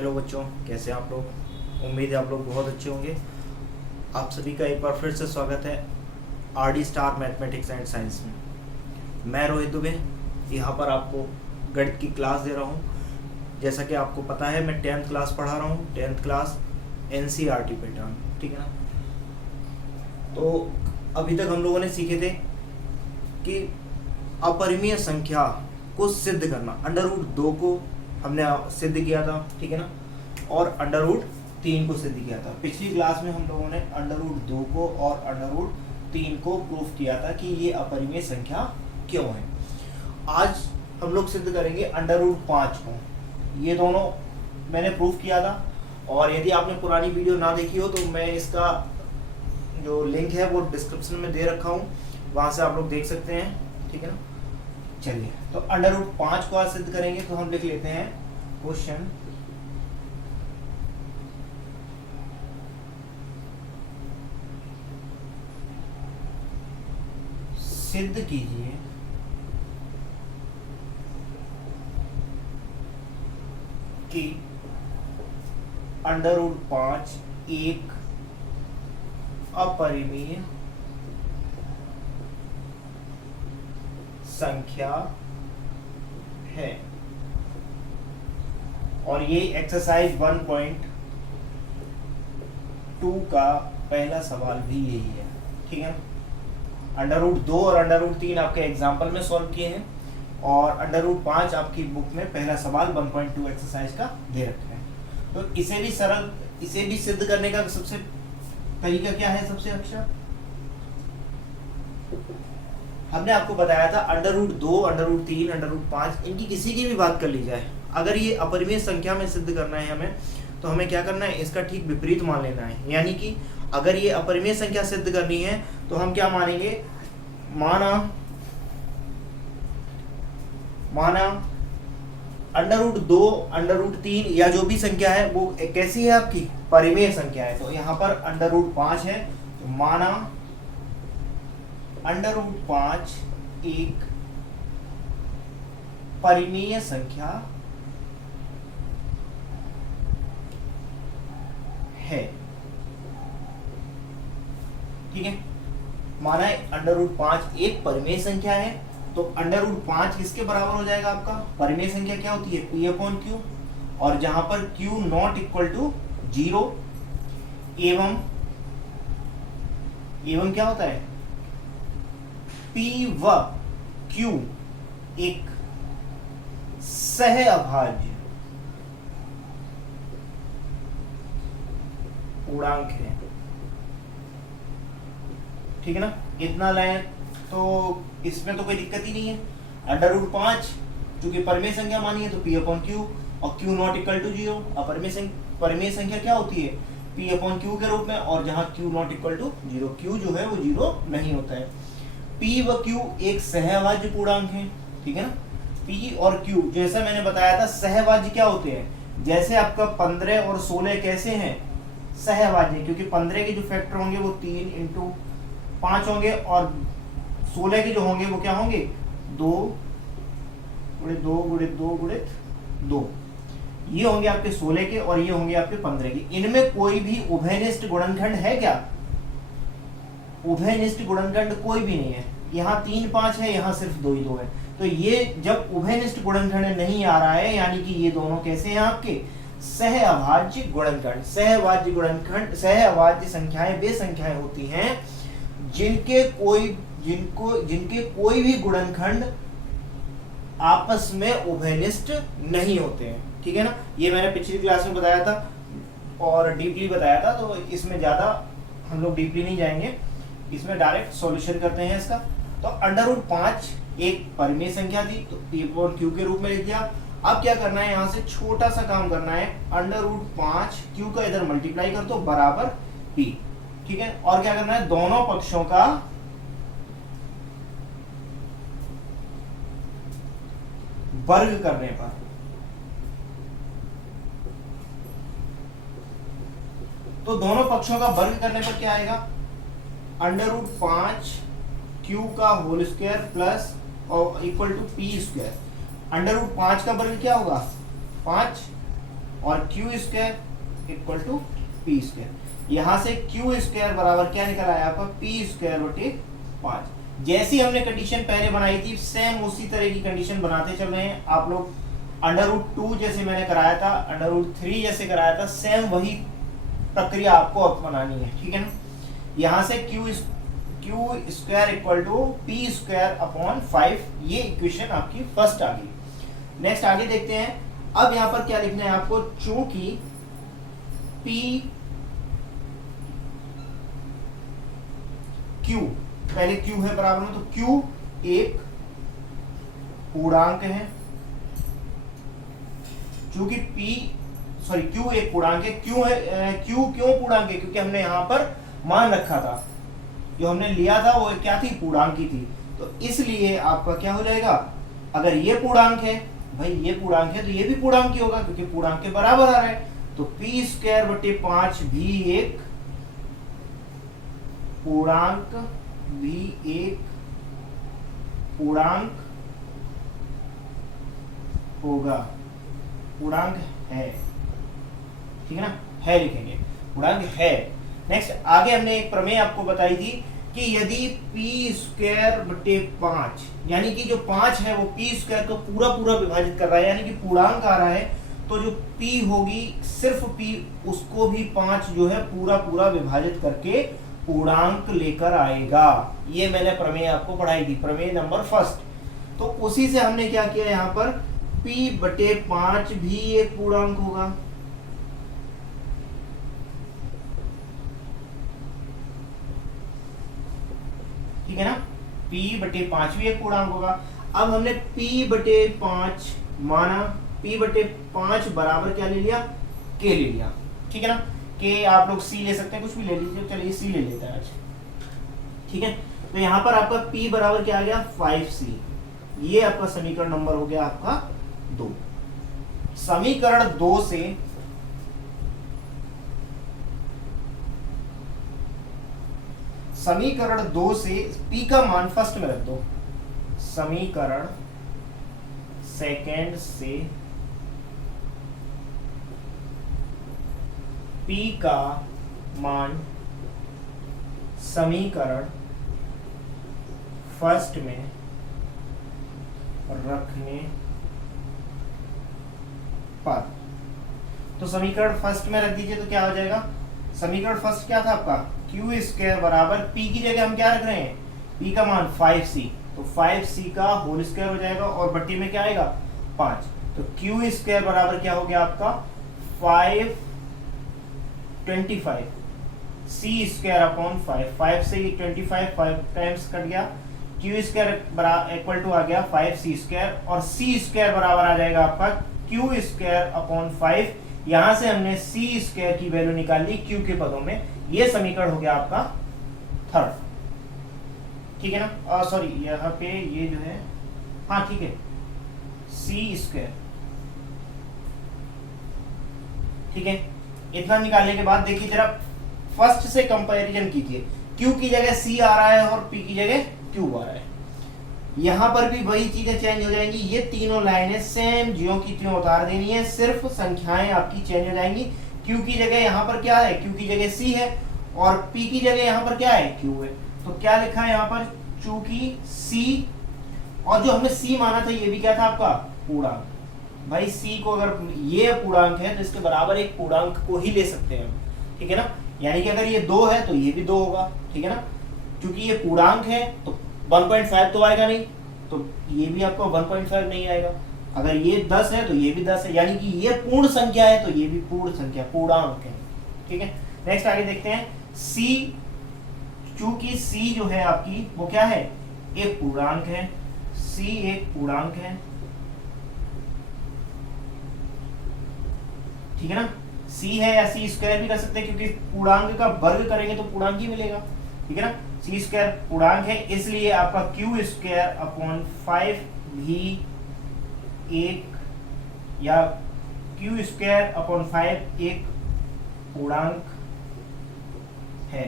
Hello बच्चों, कैसे हैं आप लोग। उम्मीद है आप लोग बहुत अच्छे होंगे। आप सभी का एक बार फिर से स्वागत है RD star mathematics and science में। मैं रोहित दुबे यहाँ पर आपको गणित की क्लास दे रहा हूँ। जैसा कि आपको पता है मैं 10th क्लास पढ़ा रहा हूँ, 10th क्लास एनसीईआरटी पैटर्न, ठीक है ना। तो अभी तक हम लोगों ने सीखे थे कि अपरिमेय संख्या को सिद्ध करना। अंडर रूट 2 को हमने सिद्ध किया था, ठीक है ना, और अंडर रूट 3 को सिद्ध किया था। पिछली क्लास में हम लोगों ने अंडर रूट 2 को और अंडर रूट 3 को प्रूफ किया था कि ये अपरिमेय संख्या क्यों है। आज हम लोग सिद्ध करेंगे अंडर रूट 5 को। ये दोनों मैंने प्रूफ किया था, और यदि आपने पुरानी वीडियो ना देखी हो तो मैं इसका जो लिंक है वो डिस्क्रिप्शन में दे रखा हूँ, वहाँ से आप लोग देख सकते हैं, ठीक है ना। चलिए, तो अंडर रूट 5 को आज सिद्ध करेंगे। तो हम लिख लेते हैं क्वेश्चन सिद्ध कीजिए कि अंडर रूट 5 एक अपरिमेय संख्या है। और ये एक्सरसाइज 1.2 का पहला सवाल भी यही है, ठीक है। अंडर रूट 2 और अंडर रूट 3 आपके एग्जाम्पल में सॉल्व किए हैं, और अंडर रूट 5 आपकी बुक में पहला सवाल 1.2 एक्सरसाइज का दे रखा है। तो इसे भी सिद्ध करने का सबसे तरीका क्या है। सबसे अच्छा हमने आपको बताया था under root 2, under root 3, under root 5, इनकी किसी की भी बात कर ली जाए, अगर ये अपरिमेय संख्या में सिद्ध करना है हमें, तो हमें क्या करना है, इसका ठीक विपरीत मान लेना है। यानी कि अगर ये अपरिमेय संख्या सिद्ध करनी है तो हम क्या मानेंगे, माना अंडर रूट 2, अंडर रूट 3 या जो भी संख्या है वो कैसी है, आपकी परिमेय संख्या है। तो यहाँ पर अंडर रूट 5 है, तो माना अंडर रूट 5 एक परिमेय संख्या है, ठीक है। माना अंडर रूट 5 एक परिमेय संख्या है, तो अंडर रूट 5 किसके बराबर हो जाएगा आपका। परिमेय संख्या क्या होती है, P अपॉन Q, और जहां पर Q नॉट इक्वल टू 0 एवं क्या होता है, P व Q एक सहअभाज्य पूर्णांक है, ठीक है ना। इतना लाइन तो इसमें तो कोई दिक्कत ही नहीं है। अंडर रूट 5 चूंकि परिमेय संख्या मानी है तो P अपॉन Q, और Q नॉट इक्वल टू 0। अब परिमेय संख्या क्या होती है, P अपॉन Q के रूप में, और जहां Q not equal to 0, Q जो है वो 0 नहीं होता है। P व Q एक सहअभाज्य पूर्णांक है, ठीक है ना। P और Q जैसा मैंने बताया था सहअभाज्य क्या होते हैं, जैसे आपका 15 और 16 कैसे हैं, सहअभाज्य, क्योंकि 15 के जो फैक्टर होंगे वो 3 इंटू 5 होंगे, और 16 के जो होंगे वो क्या होंगे, 2 गुणित 2 गुणित 2 गुणित 2। ये होंगे आपके 16 के, और ये होंगे आपके 15 के। इनमें कोई भी उभयनिष्ठ गुणनखंड है क्या, उभयनिष्ठ गुणनखंड कोई भी नहीं है। यहाँ 3 5 है, यहाँ सिर्फ 2 ही 2 है। तो ये जब उभयनिष्ठ गुणनखंड नहीं आ रहा है, यानी कि ये दोनों कैसे हैं आपके सहअभाज्य गुणनखंड। सहअभाज्य गुणनखंड, सहअभाज्य संख्याएं वे संख्याएं होती हैं जिनके कोई भी गुणनखंड आपस में उभयनिष्ठ नहीं होते हैं, ठीक है ना। ये मैंने पिछली क्लास में बताया था और डीपली बताया था, तो इसमें ज्यादा हम लोग डीपली नहीं जाएंगे, इसमें डायरेक्ट सॉल्यूशन करते हैं इसका। तो अंडर रूट 5 एक परिमेय संख्या थी, तो P अपॉन Q के रूप में लिख दिया। अब क्या करना है, यहां से छोटा सा काम करना है, अंडर रूट 5 Q का इधर मल्टीप्लाई कर दो बराबर P, ठीक है। और क्या करना है, दोनों पक्षों का वर्ग करने पर, तो दोनों पक्षों का वर्ग करने पर क्या आएगा, अंडर रूट 5 Q का होल स्क्वायर प्लस और equal to P square. Under root 5 का वर्ग क्या होगा, 5, और Q square equal to P square. यहां से क्यू स्क्वायर बराबर क्या निकल आया आपका, पी स्क्वायर बटे 5। जैसी हमने कंडीशन पहले बनाई थी सेम उसी तरह की कंडीशन बनाते चल रहे हैं आप लोग। √2 जैसे मैंने कराया था, √3 जैसे कराया था, सेम वही प्रक्रिया आपको अब बनानी है, ठीक है ना। यहां से Q square equal to P square upon 5, ये इक्वेशन आपकी फर्स्ट आ गई। नेक्स्ट आगे देखते हैं। अब यहां पर क्या लिखना है आपको, चूंकि पी क्यू, पहले क्यू है बराबर में, तो क्यू एक पूर्णांक है, चूंकि क्यू एक पूर्णांक है। क्यों है, क्यू क्यों पूर्णांक है, क्योंकि हमने यहां पर मान रखा था, जो हमने लिया था वो क्या थी, पूर्णांक की थी। तो इसलिए आपका क्या हो जाएगा, अगर ये पूर्णांक है, भाई ये पूर्णांक है तो ये भी पूर्णांक ही होगा, क्योंकि पूर्णांक के बराबर आ रहा है। तो पी स्क्वायर बटे 5 भी एक पूर्णांक, होगा, पूर्णांक है, ठीक है ना, है लिखेंगे, पूर्णांक है। नेक्स्ट आगे हमने एक प्रमेय आपको बताई थी कि यदि पी स्क्वायर बटे 5, यानी कि जो 5 है वो पी स्क्वायर को पूरा पूरा विभाजित कर रहा है, यानी कि पूर्णांक आ रहा है, तो जो पी होगी सिर्फ पी, उसको भी 5 जो है पूरा पूरा विभाजित करके पूर्णांक लेकर आएगा। ये मैंने प्रमेय आपको पढ़ाई थी, प्रमेय नंबर फर्स्ट। तो उसी से हमने क्या किया, यहाँ पर p बटे 5 भी एक पूर्णांक होगा, ठीक है ना, p बटे 5 भी एक पूर्णांक होगा। अब हमने p बटे 5 माना, p बटे 5 बराबर क्या ले लिया, k ले लिया, ठीक है ना। k आप लोग c ले सकते हैं, कुछ भी ले लीजिए, चलिए c ले लेते हैं आज, ठीक है। तो यहाँ पर आपका p बराबर क्या आ गया, 5c। ये आपका समीकरण नंबर हो गया आपका 2। समीकरण 2 से p का मान फर्स्ट में रख दो, समीकरण सेकेंड से p का मान समीकरण फर्स्ट में रखने पर, तो समीकरण फर्स्ट में रख दीजिए, तो क्या हो जाएगा, समीकरण फर्स्ट क्या था आपका, क्यू स्क्वायर बराबर p की जगह हम क्या रख रहे हैं, p का मान 5c, तो 5c का होल स्क्वायर हो जाएगा और बट्टी में क्या आएगा 5। तो क्यू स्क्वायर बराबर क्या हो गया आपका 525 c स्क्वायर अपॉन 5 से 25 5 टाइम्स कट गया, क्यू स्क्वायर इक्वल टू आ गया 5c स्क्वायर, और c स्क्वायर बराबर आ जाएगा आपका क्यू स्क्वायर अपॉन 5। यहां से हमने c स्क्वायर की वैल्यू निकाल ली क्यू के पदों में। ये समीकरण हो गया आपका थर्ड, ठीक है ना, सॉरी यहाँ पे ये जो है, हाँ ठीक है, c स्क्वायर, ठीक है। इतना निकालने के बाद देखिए जरा फर्स्ट से कंपैरिजन कीजिए, q की जगह c आ रहा है और p की जगह q आ रहा है। यहां पर भी वही चीजें चेंज हो जाएंगी, ये तीनों लाइनें सेम ज्यों की त्यों उतार देनी है, सिर्फ संख्याएं आपकी चेंज हो जाएंगी। q की जगह यहाँ पर क्या है, q की जगह c है, और p की जगह यहाँ पर क्या है, q है। तो क्या लिखा है यहाँ पर, चूंकि c, और जो हमने c माना था ये भी क्या था आपका पूर्णांक। भाई c को अगर ये पूर्णांक है तो इसके बराबर एक पूर्णांक को ही ले सकते हैं हम, ठीक है ना। यानी कि अगर ये 2 है तो ये भी 2 होगा, ठीक है ना, क्योंकि ये पूर्णांक है तो 1.5 तो आएगा नहीं, तो ये भी आपको 1.5 नहीं आएगा। अगर ये 10 है तो ये भी 10 है, यानी कि ये पूर्ण संख्या है तो ये भी पूर्ण संख्या, पूर्णांक है, ठीक है। नेक्स्ट आगे देखते हैं, c, चूंकि c जो है आपकी वो क्या है, एक पूर्णांक है, c एक पूर्णांक है, ठीक है ना। c है या c स्क्वायर भी कर सकते हैं, क्योंकि पूर्णांक का वर्ग करेंगे तो पूर्णांक ही मिलेगा, ठीक है ना। c स्क्वायर पूर्णांक है, इसलिए आपका q स्क्वायर अपॉन 5 भी एक, या q स्क्वायर अपॉन 5 एक पूर्णांक है,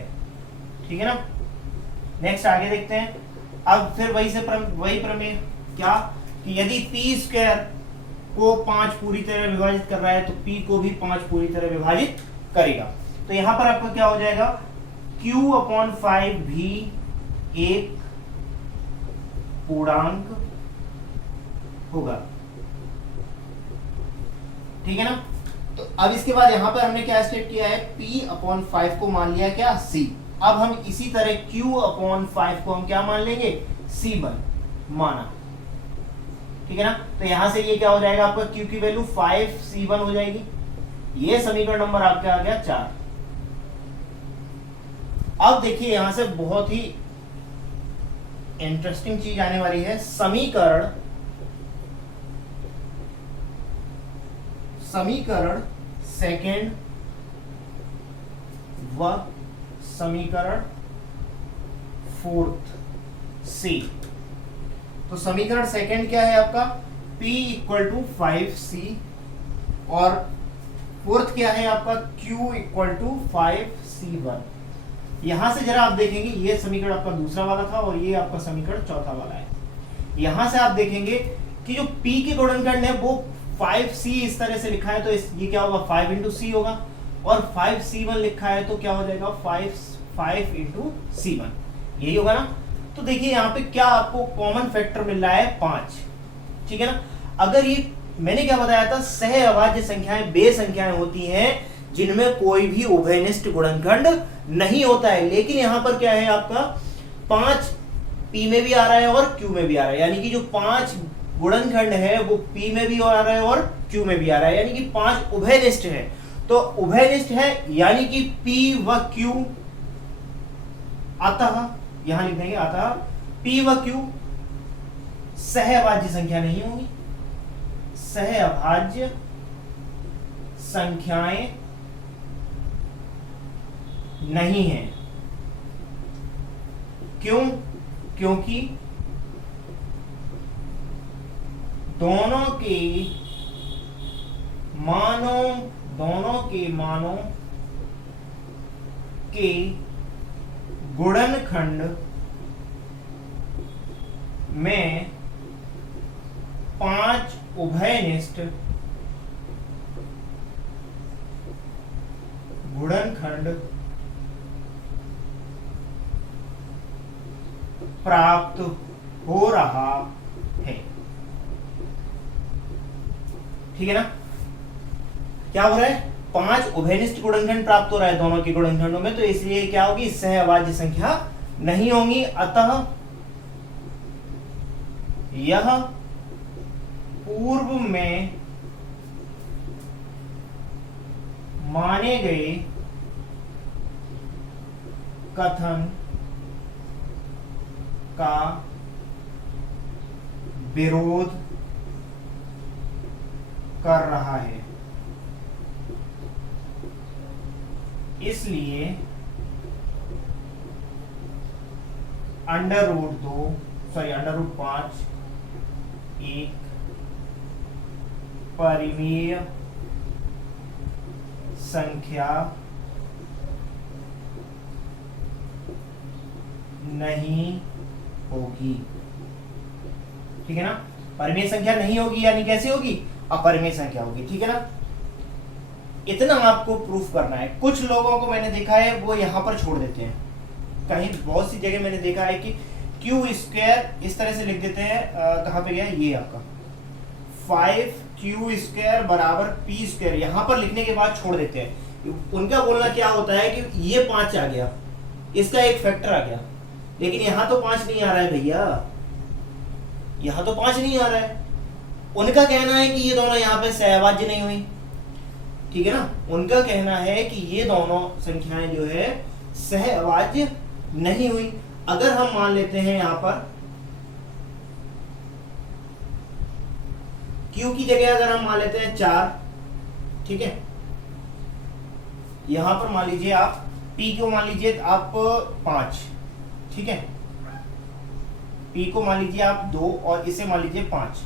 ठीक है ना। नेक्स्ट आगे देखते हैं। अब फिर वही प्रमेय क्या, कि यदि p स्क्वायर को 5 पूरी तरह विभाजित कर रहा है तो P को भी 5 पूरी तरह विभाजित करेगा। तो यहां पर आपका क्या हो जाएगा, Q/5 भी एक पूर्णांक होगा। ठीक है ना। तो अब इसके बाद यहां पर हमने क्या स्टेट किया है, P/5 को मान लिया क्या, C। अब हम इसी तरह Q/5 को हम क्या मान लेंगे, C1 माना। ठीक है ना। तो यहां से ये क्या हो जाएगा आपका, Q की वैल्यू 5C1 हो जाएगी। ये समीकरण नंबर आपका आ गया 4। अब देखिए यहां से बहुत ही इंटरेस्टिंग चीज आने वाली है। समीकरण सेकंड व समीकरण फोर्थ से। तो समीकरण सेकंड क्या है आपका, P = 5C और फोर्थ क्या है आपका, Q = 5C1। यहां से जरा आप देखेंगे, ये समीकरण आपका दूसरा वाला था और ये आपका समीकरण चौथा वाला है। यहां से आप देखेंगे कि जो P के गुणनखंड है वो 5C इस तरह से लिखा है, तो ये क्या होगा, 5 × C होगा। और 5C1 लिखा है तो क्या हो जाएगा, 5 × C1, यही होगा ना। तो देखिए यहाँ पे क्या आपको कॉमन फैक्टर मिल रहा है, 5। ठीक है ना। अगर ये मैंने क्या बताया था, सह अभाज्य संख्याएं वे संख्याएं होती हैं जिनमें कोई भी उभयनिष्ठ गुणनखंड नहीं होता है। लेकिन यहां पर क्या है आपका, 5 P में भी आ रहा है और Q में भी आ रहा है, यानी कि जो 5 गुणनखंड है वो P में भी आ रहा है और Q में भी आ रहा है, यानी कि 5 उभयनिष्ठ है। तो उभयनिष्ठ है यानी कि P व Q, अतः यहां लिख देंगे, अतः P व Q सहअभाज्य संख्या नहीं होंगी। सहअभाज्य संख्याएं नहीं है। क्यों? क्योंकि दोनों के मानों के गुणनखंड में 5 उभयनिष्ठ गुणनखंड प्राप्त हो रहा है। ठीक है ना। क्या हो रहा है, 5 उभयनिष्ठ गुणनखंड प्राप्त हो रहा है दोनों के गुणनखंडों में, तो इसलिए क्या होगी, सहअभाज्य संख्या नहीं होंगी। अतः यह पूर्व में माने गए कथन का विरोध कर रहा है। इसलिए √5 एक परिमेय संख्या नहीं होगी। ठीक है ना। परिमेय संख्या नहीं होगी यानी कैसे होगी, अपरिमेय संख्या होगी। ठीक है ना। इतना आपको प्रूफ करना है। कुछ लोगों को मैंने देखा है वो यहां पर छोड़ देते हैं, कहीं बहुत सी जगह मैंने देखा है कि Q² इस तरह से लिख देते हैं। कहां पे गया ये आपका 5Q² = P², यहां पर लिखने के बाद छोड़ देते हैं। उनका बोलना क्या होता है कि ये 5 आ गया, इसका एक फैक्टर आ गया, लेकिन यहां तो 5 नहीं आ रहा है भैया, यहां तो 5 नहीं आ रहा है। उनका कहना है कि ये दोनों यहां पे सहअभाज्य नहीं हुई। ठीक है ना। उनका कहना है कि ये दोनों संख्याएं जो है सहअभाज्य नहीं हुई। अगर हम मान लेते हैं यहां पर Q की जगह अगर हम मान लेते हैं 4, ठीक है, यहां पर मान लीजिए आप P को मान लीजिए आप 5, ठीक है, P को मान लीजिए आप 2 और इसे मान लीजिए 5,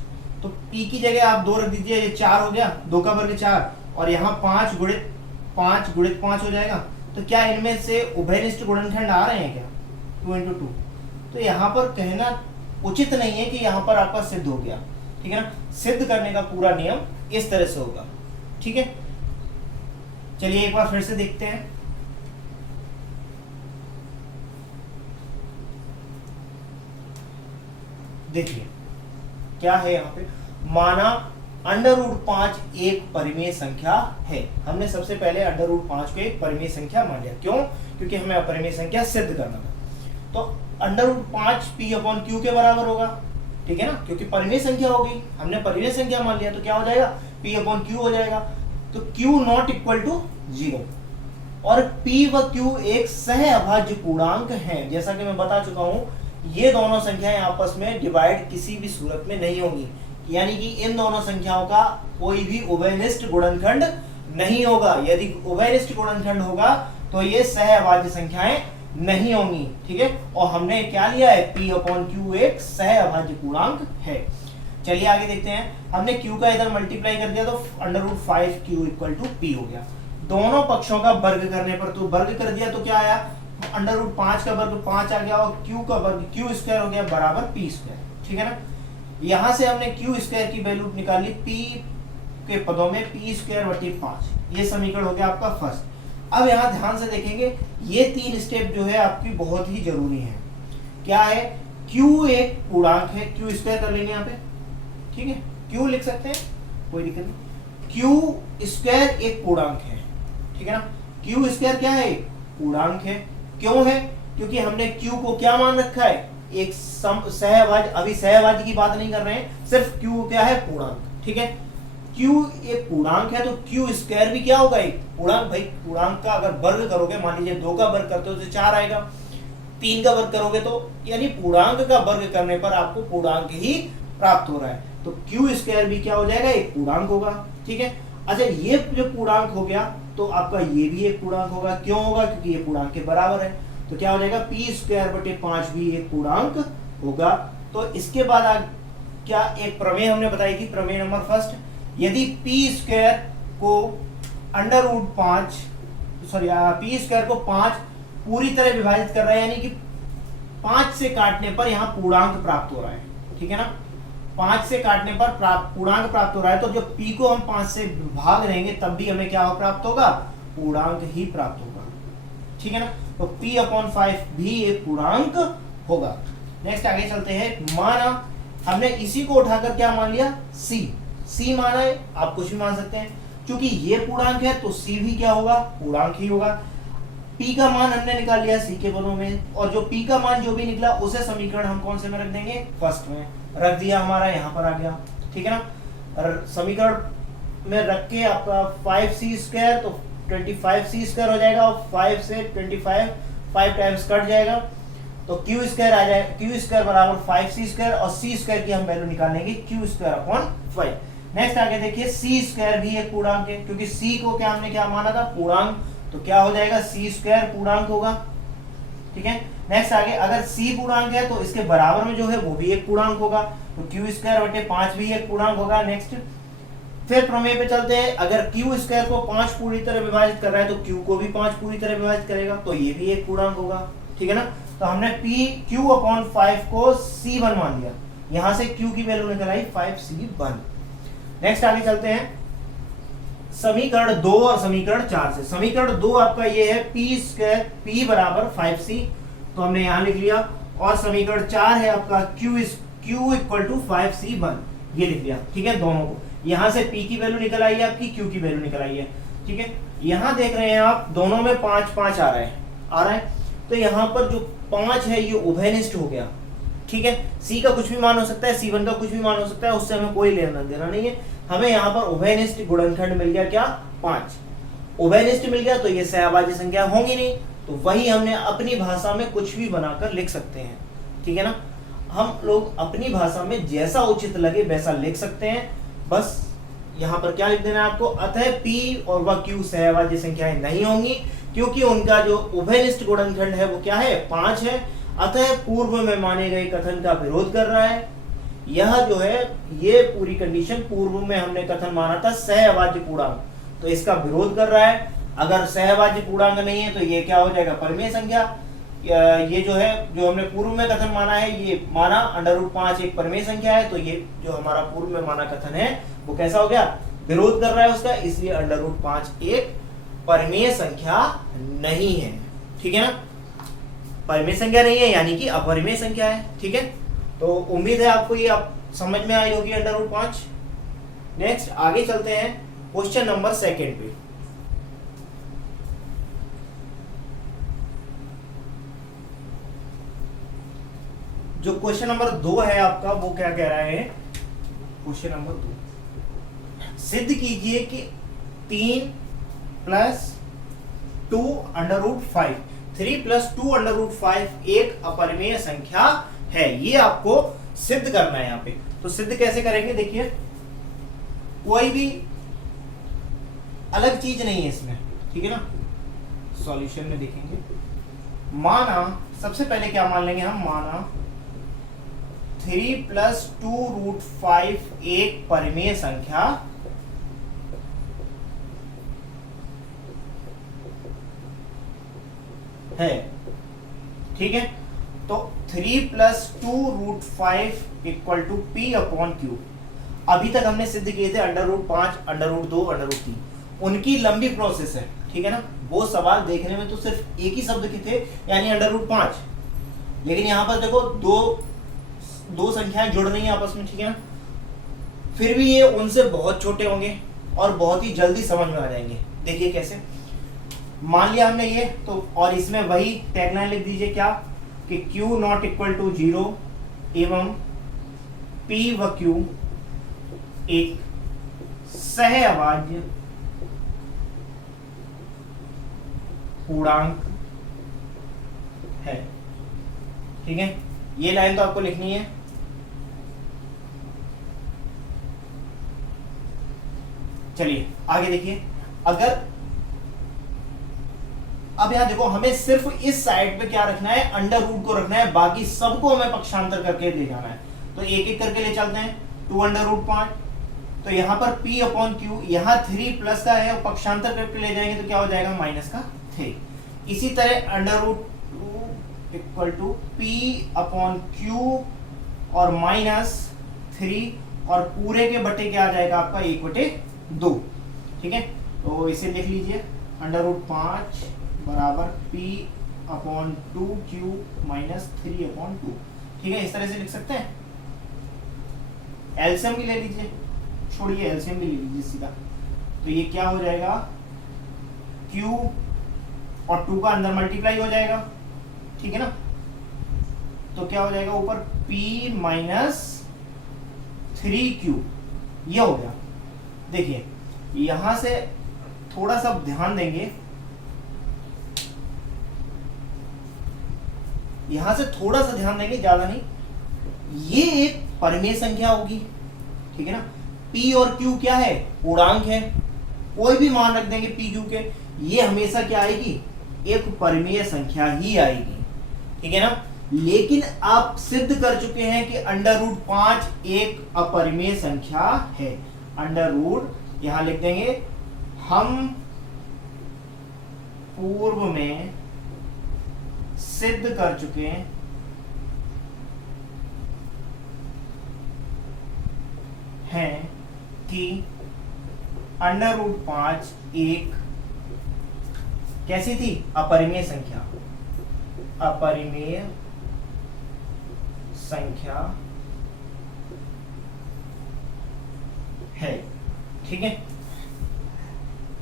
तो P की जगह आप 2 रख दीजिए, ये 4 हो गया, 2 का वर्ग 4, और यहाँ 5 गुणित 5 हो जाएगा। तो क्या इनमें से उभयनिष्ठ गुणनखंड आ रहे हैं क्या, 2 × 2? तो यहाँ पर कहना उचित नहीं है कि यहाँ पर आपका सिद्ध हो गया। ठीक है ना। सिद्ध करने का पूरा नियम इस तरह से होगा, ठीक है। चलिए एक बार फिर से देखते हैं। देखिए क्या है यहाँ पे, माना √5 एक परिमेय संख्या है। हमने सबसे पहले √5 को एक परिमेय संख्या मान लिया, क्यों? क्योंकि हमें अपरिमेय संख्या सिद्ध करना था। तो √5 p/q के बराबर होगा, ठीक है ना, क्योंकि परिमेय संख्या होगी, हमने परिमेय संख्या मान लिया, तो क्या हो जाएगा, p/q हो जाएगा। तो q नॉट इक्वल टू 0 और p व q एक सहअभाज्य पूर्णांक हैं। जैसा कि मैं बता चुका हूं, ये दोनों संख्याएं आपस में डिवाइड किसी भी सूरत में नहीं होंगी, यानी कि इन दोनों संख्याओं का कोई भी उभयनिष्ठ गुणनखंड नहीं होगा। यदि उभयनिष्ठ गुणनखंड होगा तो ये सहअभाज्य संख्याएं नहीं होंगी, ठीक है। और हमने क्या लिया है, p/q एक सहअभाज्य पूर्णांक है। चलिए आगे देखते हैं। हमने q का इधर मल्टीप्लाई कर दिया तो √5q = p हो गया। दोनों पक्षों का वर्ग करने पर, तो वर्ग कर दिया तो क्या आया, √5 का वर्ग 5 आ गया और q का वर्ग q² हो गया बराबर p², ठीक है ना। यहां से हमने q² की वैल्यू निकाली p के पदों में p²/5। ये समीकरण हो गया आपका फर्स्ट। अब यहां ध्यान से देखेंगे, ये 3 स्टेप जो है आपकी बहुत ही जरूरी है। क्या है, q एक पूर्णांक है, q² कर लेंगे यहाँ पे, ठीक है, q लिख सकते हैं, कोई दिक्कत नहीं। q² एक पूर्णांक है, ठीक है ना। q² क्या है, पूर्णांक है। क्यों है, क्योंकि हमने q को क्या मान रखा है, एक सहअभाज्य। अभी सहअभाज्य की बात नहीं कर रहे हैं, सिर्फ q क्या है, पूर्णांक, ठीक है। q एक पूर्णांक है तो q² भी क्या होगा, एक पूर्णांक। भाई पूर्णांक का अगर वर्ग करोगे, मान लीजिए 2 का वर्ग करते हो तो 4 आएगा, 3 का वर्ग करोगे तो, यानी पूर्णांक का वर्ग करने पर आपको पूर्णांक ही प्राप्त हो रहा है, तो q² भी क्या हो जाएगा, एक पूर्णांक होगा, ठीक है। अच्छा, ये जो पूर्णांक हो गया तो आपका ये भी एक पूर्णांक होगा। क्यों होगा, क्योंकि ये पूर्णांक के बराबर है, तो क्या हो जाएगा, p²/5 भी एक पूर्णांक होगा। तो इसके बाद क्या एक प्रमेय हमने बताई थी, प्रमेय नंबर फर्स्ट, यदि p² को p² को 5 पूरी तरह विभाजित कर रहा है, यानी कि 5 से काटने पर यहाँ पूर्णांक प्राप्त हो रहा है, ठीक है ना। 5 से काटने पर पूर्णांक प्राप्त हो रहा है, तो जब p को हम 5 से भाग देंगे तब भी हमें क्या प्राप्त होगा, पूर्णांक ही प्राप्त होगा, ठीक है ना। तो p/5 भी एक पूर्णांक होगा। नेक्स्ट आगे चलते हैं। माना हमने इसी को उठाकर क्या मान लिया, c माना है, आप कुछ भी मान सकते हैं, क्योंकि ये पूर्णांक है तो c भी क्या होगा, पूर्णांक ही होगा। p का मान हमने निकाल लिया c के पदों में, और जो p का मान जो भी निकला उसे समीकरण हम कौन से में रख देंगे, फर्स्ट में रख दिया, हमारा यहाँ पर आ गया, ठीक है ना। समीकरण में रख के आपका 5c² तो 25c² हो जाएगा, और 5 से 25 5 टाइम्स कट जाएगा, तो q² आ जाएगा, q² बराबर 5c² और c² की हम वैल्यू निकालेंगे q²/5। नेक्स्ट आगे देखिए, c² भी एक पूर्णांक है, क्योंकि c को क्या हमने क्या माना था, पूर्णांक, तो क्या हो जाएगा, c² पूर्णांक होगा, ठीक है। नेक्स्ट आगे, अगर c पूर्णांक है तो इसके बराबर में जो है वो भी एक पूर्णांक होगा, तो q²/5 भी एक पूर्णांक होगा। नेक्स्ट फिर प्रमेय पे चलते हैं, अगर q² को 5 पूरी तरह विभाजित कर रहा है तो q को भी 5 पूरी तरह विभाजित करेगा, तो ये भी एक पूर्णांक होगा, ठीक है ना। तो हमने q/5 को c1 मान लिया, यहां से q की वैल्यू निकल आई 5c1। नेक्स्ट आगे चलते हैं समीकरण 2 और समीकरण 4 से। समीकरण 2 आपका ये है p = 5c, तो हमने यहां लिख लिया, और समीकरण 4 है आपका q = 5c1, ये लिख लिया, ठीक है। दोनों को यहां से p की वैल्यू निकल आई है, आपकी q की वैल्यू निकल आई है, ठीक है। यहां देख रहे हैं आप, दोनों में 5 5 आ रहा है, तो यहाँ पर जो 5 है ये उभयनिष्ठ हो गया, ठीक है। c का कुछ भी मान हो सकता है, c1 का कुछ भी मान हो सकता है, उससे हमें कोई लेना देना नहीं है। हमें यहाँ पर उभयनिष्ठ गुणनखंड मिल गया, क्या, 5 उभयनिष्ठ मिल गया, तो ये सहअभाज्य संख्या होंगी नहीं, तो वही हमने अपनी भाषा में कुछ भी बनाकर लिख सकते हैं, ठीक है ना। हम लोग अपनी भाषा में जैसा उचित लगे वैसा लिख सकते हैं। बस यहाँ पर क्या लिख देना है आपको, अतः p और वह q सहअभाज्य संख्याएं नहीं होंगी, क्योंकि उनका जो उभयनिष्ठ गुणनखंड है वो क्या है, 5 है। अतः पूर्व में माने गए कथन का विरोध कर रहा है। यह जो है, ये पूरी कंडीशन पूर्व में हमने कथन माना था सहअभाज्य पूर्णांक, तो इसका विरोध कर रहा है। अगर सहअभाज्य पूर्णांक नहीं है तो ये क्या हो जाएगा, परिमेय संख्या। ये जो है, जो हमने पूर्व में कथन माना है, ये माना √5 एक परिमेय संख्या है, तो ये जो हमारा पूर्व में माना कथन है वो कैसा हो गया, विरोध कर रहा है उसका, इसलिए √5 एक परिमेय संख्या नहीं है। ठीक है ना, परिमेय संख्या नहीं है यानी कि अपरिमेय संख्या है। ठीक है, तो उम्मीद है आपको ये आप समझ में आई होगी √5। नेक्स्ट आगे चलते हैं क्वेश्चन नंबर 2 पे। जो क्वेश्चन नंबर 2 है आपका, वो क्या कह रहा है, क्वेश्चन नंबर 2, सिद्ध कीजिए कि 3 + 2 √5, 3 + 2 √5 एक अपरिमेय संख्या है। ये आपको सिद्ध करना है यहाँ पे। तो सिद्ध कैसे करेंगे, देखिए कोई भी अलग चीज नहीं है इसमें। ठीक है ना, सॉल्यूशन में देखेंगे, माना सबसे पहले क्या मान लेंगे हम, माना 3 + 2 √5 एक परिमेय संख्या है। ठीक है, तो 3 + 2 √5 = P/Q। अभी तक हमने सिद्ध किए थे √5, √2, √3, उनकी लंबी प्रोसेस है। ठीक है ना, वो सवाल देखने में तो सिर्फ एक ही शब्द के थे यानी √5, लेकिन यहां पर देखो दो संख्याएं जुड़ रही हैं आपस में। ठीक है ना, फिर भी ये उनसे बहुत छोटे होंगे और बहुत ही जल्दी समझ में आ जाएंगे। देखिए कैसे, मान लिया हमने ये, तो और इसमें वही टैगलाइन लिख दीजिए क्या, कि Q ≠ 0 एवं P व Q एक सहअभाज्य पूर्णांक है। ठीक है, ये लाइन तो आपको लिखनी है। चलिए आगे देखिए, अगर अब यहां देखो, हमें सिर्फ इस साइड पे क्या रखना है, √ को रखना है, बाकी सबको हमें पक्षांतर करके ले जाना है। तो एक एक करके ले चलते हैं। 2 √5, तो यहां पर P/Q, यहां 3 प्लस का है, पक्षांतर करके ले जाएंगे तो क्या हो जाएगा, -3। इसी तरह √2 = P/Q और -3, और पूरे के बटे क्या आ जाएगा आपका, 1/2। ठीक है, तो इसे लिख लीजिए, √5 = P/2Q -3/2। ठीक है, इस तरह से लिख सकते हैं। एलसीएम भी ले लीजिए, छोड़िए एलसीएम भी ले लीजिए सीधा, तो ये क्या हो जाएगा, Q और 2 का अंदर मल्टीप्लाई हो जाएगा। ठीक है ना, तो क्या हो जाएगा ऊपर P - 3Q, ये हो गया। देखिए यहां से थोड़ा सा ध्यान देंगे, यहां से थोड़ा सा ध्यान देंगे, ज्यादा नहीं, ये एक परिमेय संख्या होगी। ठीक है ना, P और Q क्या है, पूर्णांक है, कोई भी मान रख देंगे P Q के, ये हमेशा क्या आएगी, एक परिमेय संख्या ही आएगी। ठीक है ना, लेकिन आप सिद्ध कर चुके हैं कि √5 एक अपरिमेय संख्या है। √ यहां लिख देंगे, हम पूर्व में सिद्ध कर चुके हैं कि √5 एक कैसी थी, अपरिमेय संख्या, अपरिमेय संख्या है। ठीक है,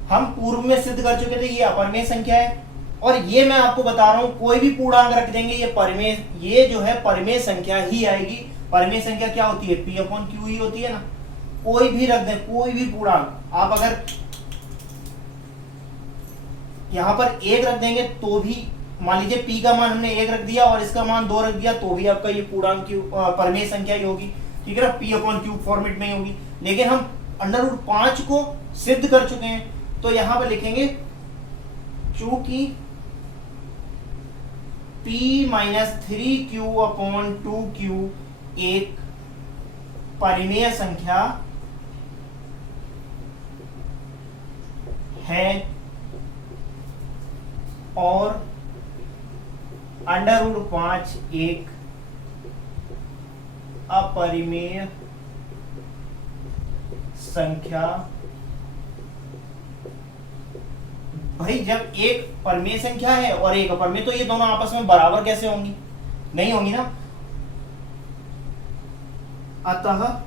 हम पूर्व में सिद्ध कर चुके थे ये अपरिमेय संख्या है, और ये मैं आपको बता रहा हूं, कोई भी पूर्णांक रख देंगे ये परिमेय, ये जो है परिमेय संख्या ही आएगी। परिमेय संख्या क्या होती है, P/Q ही होती है ना, कोई भी रख दें, कोई भी पूर्णांक, आप अगर यहां पर 1 रख देंगे तो भी, मान लीजिए P का मान हमने 1 रख दिया और इसका मान 2 रख दिया, तो भी आपका ये पूर्णांक की परिमेय संख्या ही होगी। ठीक है ना, P/Q फॉर्मेट में ही होगी। लेकिन हम √5 को सिद्ध कर चुके हैं, तो यहां पर लिखेंगे चूंकि P - 3Q/2Q एक परिमेय संख्या है और √5 एक अपरिमेय संख्या। भाई जब एक परिमेय संख्या है और एक अपरिमेय, तो ये दोनों आपस में बराबर कैसे होंगी? नहीं होंगी ना। अतः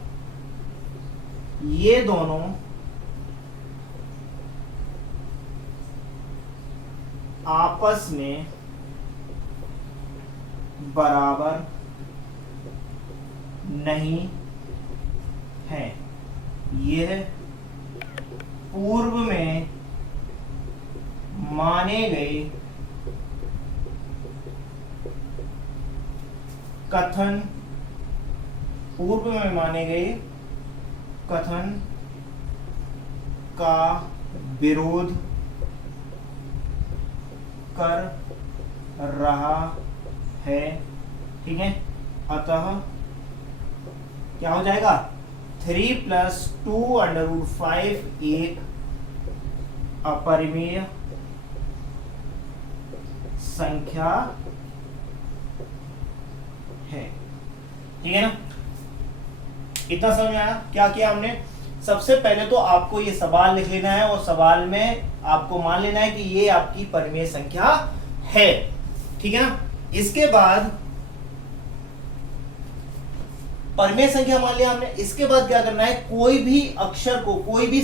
ये दोनों आपस में बराबर नहीं है। यह पूर्व में माने गए कथन का विरोध कर रहा है। ठीक है, अतः क्या हो जाएगा? 3 + 2√5 एक अपरिमेय संख्या है। ठीक है ना। इतना समझ में आया? क्या किया हमने? सबसे पहले तो आपको ये सवाल लिख लेना है और सवाल में आपको मान लेना है कि ये आपकी परिमेय संख्या है। ठीक है ना। इसके बाद परिमेय संख्या मान लिया हमने। इसके बाद क्या करना है? कोई भी अक्षर को, कोई भी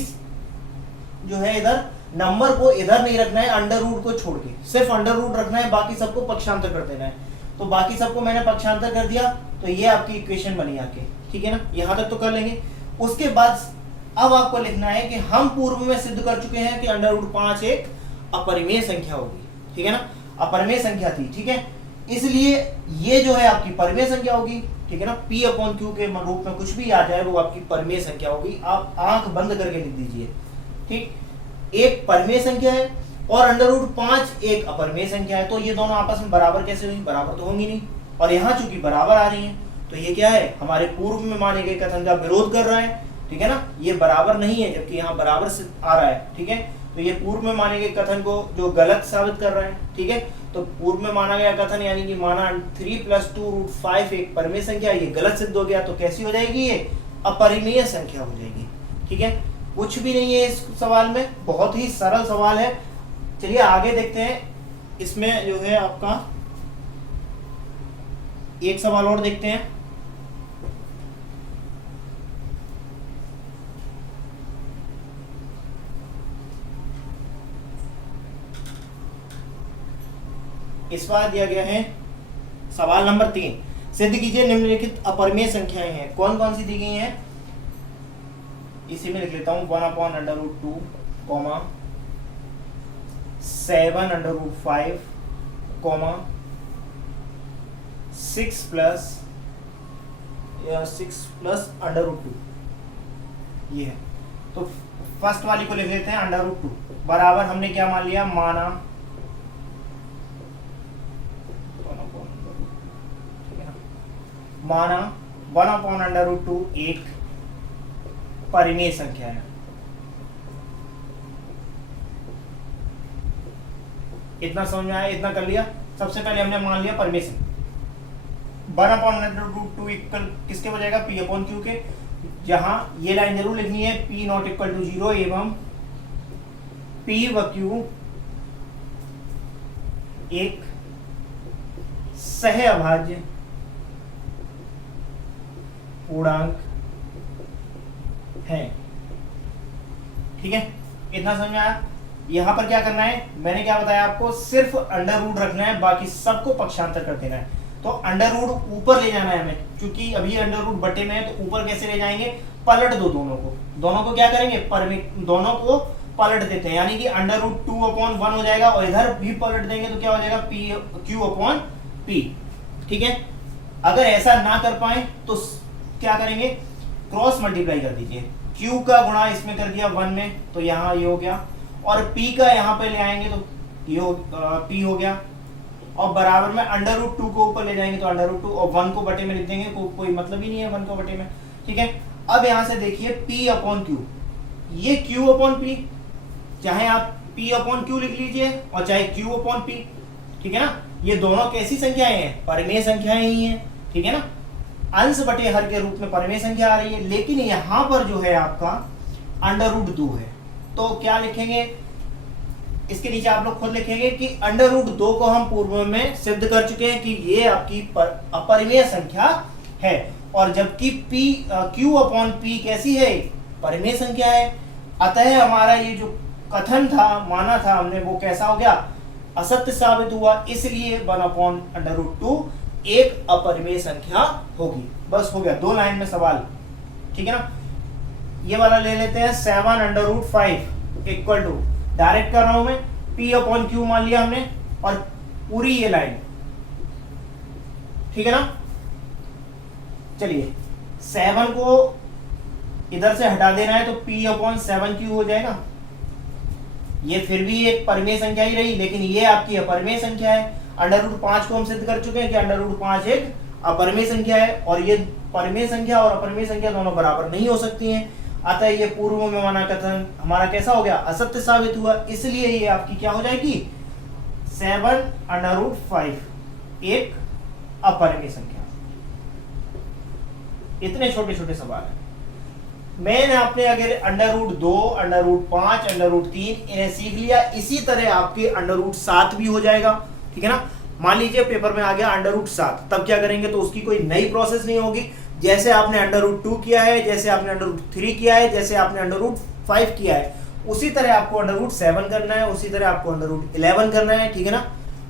जो है इधर नंबर को इधर नहीं रखना है, अंडर रूट को छोड़ के सिर्फ अंडर रूट रखना है, बाकी सबको पक्षांतर कर देना है। तो बाकी सबको मैंने पक्षांतर कर दिया, तो ये आपकी इक्वेशन बनी आके। ठीक है ना, यहां तक तो कर लेंगे। उसके बाद अब आपको लिखना है कि हम पूर्व में सिद्ध कर चुके हैं कि √5 एक अपरिमेय संख्या होगी। ठीक है ना, अपरिमेय संख्या थी। ठीक है, इसलिए ये जो है आपकी परिमेय संख्या होगी। ठीक है ना, P/Q के रूप में कुछ भी आ जाए वो आपकी परिमेय संख्या होगी। आप आंख बंद करके लिख दीजिए। ठीक, एक परिमेय संख्या है और √5 एक अपरिमेय संख्या है, तो ये दोनों आपस में बराबर कैसे होंगी? बराबर तो होंगी नहीं। और यहाँ चूंकि बराबर आ रही हैं, तो ये क्या है? हमारे पूर्व में माने गए कथन का विरोध कर रहा है। ठीक है ना, ये बराबर नहीं है, जबकि यहाँ बराबर से आ रहा है। ठीक है, तो ये पूर्व में माने गए कथन को जो गलत साबित कर रहा है। ठीक है, तो पूर्व में माना गया कथन यानी कि माना 3 + 2√5 एक परिमेय संख्या, ये गलत सिद्ध हो गया। तो कैसी हो जाएगी? ये अपरिमेय संख्या हो जाएगी। ठीक है, कुछ भी नहीं है इस सवाल में, बहुत ही सरल सवाल है। चलिए आगे देखते हैं। इसमें जो है आपका एक सवाल और देखते हैं। इस बार दिया गया है सवाल नंबर 3, सिद्ध कीजिए निम्नलिखित अपरिमेय संख्याएं हैं। कौन कौन सी दी गई हैं? इसी में लिख लेता हूं। 1/√2, 7/5, 6 + √2 ये है। तो फर्स्ट वाली को लिख लेते हैं √2 बराबर, हमने क्या मान लिया? माना 1/√2 एक परिमेय संख्या है। इतना समझ में आया? इतना कर लिया। सबसे पहले हमने मान लिया परिमेय संख्या। 1/√2 इक्वल किसके हो जाएगा? P/Q के। जहां ये लाइन जरूर लिखनी है, P ≠ = 0 एवं P व Q एक सहअभाज्य पूर्णांक है। ठीक है, इतना समझ में आया? यहां पर क्या करना है? मैंने क्या बताया आपको? सिर्फ अंडर रूट रखना है, बाकी सबको पक्षांतर कर देना है। तो अंडर रूट ऊपर ले जाना है हमें, क्योंकि अभी अंडर रूट बटे में है, तो ऊपर कैसे ले जाएंगे? पलट दो दोनों को। दोनों को क्या करेंगे? दोनों को पलट देते हैं, यानी कि √2/1 हो जाएगा। और इधर भी पलट देंगे तो क्या हो जाएगा? Q/P। ठीक है, अगर ऐसा ना कर पाए तो क्या करेंगे? क्रॉस मल्टीप्लाई कर दीजिए। Q का गुणा इसमें कर दिया 1 में, तो यहाँ ये हो गया। और P का यहाँ पे ले आएंगे तो ये P हो गया। और बराबर में √2 को ऊपर ले जाएंगे तो √2, और 1 को बटे में लिख देंगे। कोई मतलब ही नहीं है 1 को बटे में। ठीक है, अब यहाँ से देखिए P/Q, ये Q/P, चाहे आप P/Q लिख लीजिए और चाहे Q/P। ठीक है ना, ये दोनों कैसी संख्याएं हैं? परिमेय संख्याएं ही हैं, ठीक है ना। अंश बटे हर के रूप में परिमेय संख्या आ रही है, लेकिन यहां पर जो है आपका √2 है, तो क्या लिखेंगे? इसके नीचे आप लोग खुद लिखेंगे कि √2 को हम पूर्व में सिद्ध कर चुके हैं कि ये आपकी अपरिमेय संख्या है, और जबकि Q/P कैसी है? परिमेय संख्या है। अतः हमारा ये जो कथन था, माना था हमने, वो कैसा हो गया? असत्य साबित हुआ। इसलिए 1/√2 एक अपरिमेय संख्या होगी। बस हो गया, 2 लाइन में सवाल, ठीक है ना। ये वाला ले लेते हैं 7/5 इक्वल टू, डायरेक्ट कर रहा हूं मैं, P/Q मान लिया हमने, और पूरी ये लाइन, ठीक है ना। चलिए 7 को इधर से हटा देना है तो P/7Q हो जाएगा। ये फिर भी एक परिमेय संख्या ही रही, लेकिन ये आपकी अपरिमेय संख्या है। √5 को हम सिद्ध कर चुके हैं कि √5 एक अपरिमेय संख्या है, और ये परिमेय संख्या और अपरिमेय संख्या दोनों बराबर नहीं हो सकती हैं। अतः ये पूर्व में माना कथन हमारा कैसा हो गया? असत्य साबित हुआ। इसलिए ये आपकी क्या हो जाएगी? 7/5 एक अपरिमेय संख्या। इतने छोटे छोटे सवाल है। मैंने आपने अगर √2, √5, √3 इन्हें सीख लिया, इसी तरह आपके √7 भी हो जाएगा, ठीक है ना। मान लीजिए पेपर में आ गया √7, तब क्या करेंगे? तो उसकी कोई नई प्रोसेस नहीं होगी। जैसे आपने √2 किया है, जैसे आपने √3 किया है, जैसे आपने √5 किया है, उसी तरह आपको √7 करना है, उसी तरह आपको √11 करना है, ठीक है ना।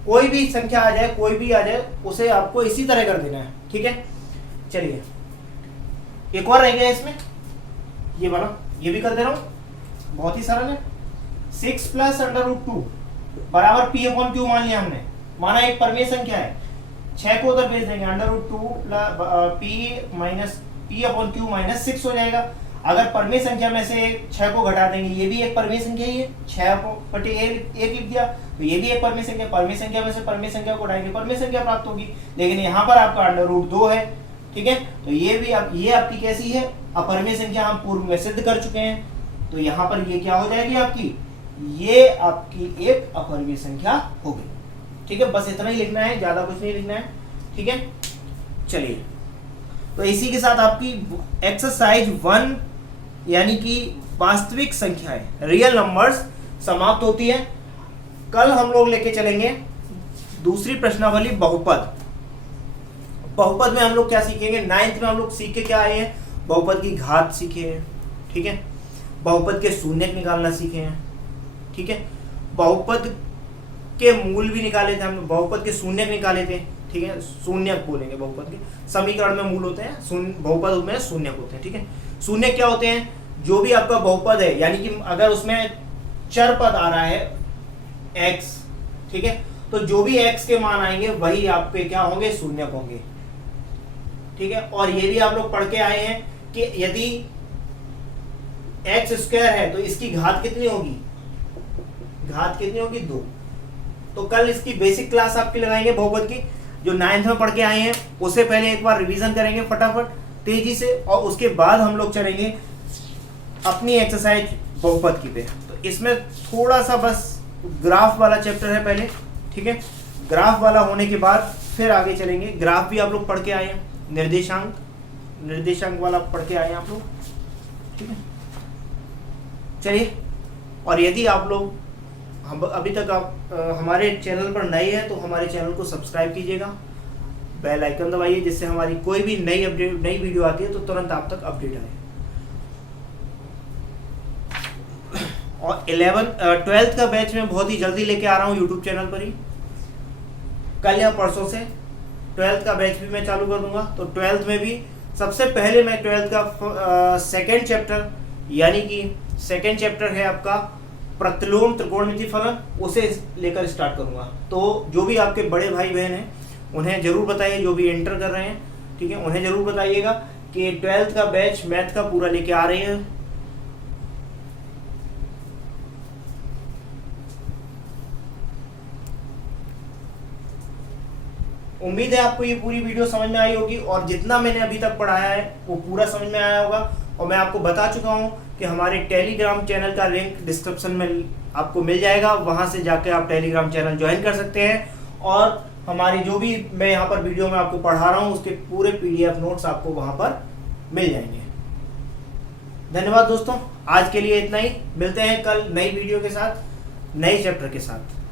कोई भी संख्या आ जाए, कोई भी आ जाए, उसे आपको इसी तरह कर देना है, ठीक है। चलिए एक और रह गया इसमें, ये वाला, ये भी कर दे रहा हूं, बहुत ही सरल है। 6 + √2 बराबर P/Q मान लिया हमने, माना एक परिमेय संख्या है। 6 को उधर भेज देंगे, √2 P/Q - 6 हो जाएगा। अगर परिमेय संख्या में से 6 को घटा देंगे, ये भी एक परिमेय संख्या ही है, 6 को बटे 1 लिख दिया, तो ये भी एक परिमेय संख्या। परिमेय संख्या में से परिमेय संख्या को घटाएंगे, परिमेय संख्या प्राप्त होगी। लेकिन यहाँ पर आपका √2 है, ठीक है, तो ये भी ये आपकी कैसी है? अपरिमेय संख्या। हम पूर्व में सिद्ध कर चुके हैं, तो यहाँ पर ये क्या हो जाएगी आपकी? ये आपकी एक अपरिमेय संख्या हो गई, ठीक है। बस इतना ही लिखना है, ज्यादा कुछ नहीं लिखना है, ठीक है। चलिए, तो इसी के साथ आपकी एक्सरसाइज 1 यानी कि वास्तविक संख्याएं, रियल नंबर्स, समाप्त होती है। कल हम लोग लेके चलेंगे दूसरी प्रश्नावली, बहुपद। बहुपद में हम लोग क्या सीखेंगे? 9th में हम लोग सीख के क्या आए हैं? बहुपद की घात सीखे हैं, ठीक है। बहुपद के शून्यक निकालना सीखे हैं, ठीक है। बहुपद के मूल भी निकाले थे हमने, बहुपद के शून्यक निकाले थे, ठीक है। शून्यक बोलेंगे बहुपद के, समीकरण में मूल होते हैं, बहुपद में शून्यक होते हैं, ठीक है। शून्यक क्या होते हैं? जो भी आपका बहुपद है, यानी कि अगर उसमें चर पद आ रहा है x, ठीक है, तो जो भी x के मान आएंगे वही आपके क्या होंगे? शून्यक होंगे, ठीक है। और ये भी आप लोग पढ़ के आए हैं कि यदि x² है तो इसकी घात कितनी होगी? घात कितनी होगी? 2। तो कल इसकी बेसिक क्लास आपकी लगाएंगे बहुपद की, जो 9th में पढ़ के आए हैं। उससे पहले एक बार रिवीजन करेंगे फटाफट तेजी से, और उसके बाद हम लोग चलेंगे अपनी एक्सरसाइज बहुपद की पे। तो इसमें थोड़ा सा बस ग्राफ वाला चैप्टर है पहले, ठीक है। ग्राफ वाला होने के बाद फिर आगे चलेंगे। ग्राफ भी आप लोग पढ़ के आए हैं, निर्देशांक वाला पढ़ के आए हैं आप लोग, ठीक है। चलिए, और यदि आप लोग अभी तक आप हमारे चैनल पर नए हैं तो हमारे चैनल को सब्सक्राइब कीजिएगा, बेल आइकन दबाइए, जिससे हमारी कोई भी नई वीडियो आती है तो तुरंत आप तक अपडेट आए। और 12th का बैच में बहुत ही जल्दी लेके आ रहा हूँ यूट्यूब चैनल पर ही, कल या परसों से 12th का बैच भी मैं चालू कर दूंगा। तो 12th में भी सबसे पहले मैं 12th का सेकेंड चैप्टर, यानी कि सेकेंड चैप्टर है आपका प्रतिलोम त्रिकोणमिति फलन, उसे लेकर स्टार्ट करूंगा। तो जो भी आपके बड़े भाई बहन हैं उन्हें जरूर बताइए, जो भी एंटर कर रहे हैं, ठीक है, उन्हें जरूर बताइएगा कि 12th का बैच मैथ का पूरा लेके आ रहे हैं। उम्मीद है आपको ये पूरी वीडियो समझ में आई होगी, और जितना मैंने अभी तक पढ़ाया है वो पूरा समझ में आया होगा। और मैं आपको बता चुका हूँ कि हमारे टेलीग्राम चैनल का लिंक डिस्क्रिप्शन में आपको मिल जाएगा, वहां से जाके आप टेलीग्राम चैनल ज्वाइन कर सकते हैं। और हमारी जो भी मैं यहाँ पर वीडियो में आपको पढ़ा रहा हूँ उसके पूरे PDF नोट्स आपको वहां पर मिल जाएंगे। धन्यवाद दोस्तों, आज के लिए इतना ही। मिलते हैं कल नई वीडियो के साथ, नए चैप्टर के साथ।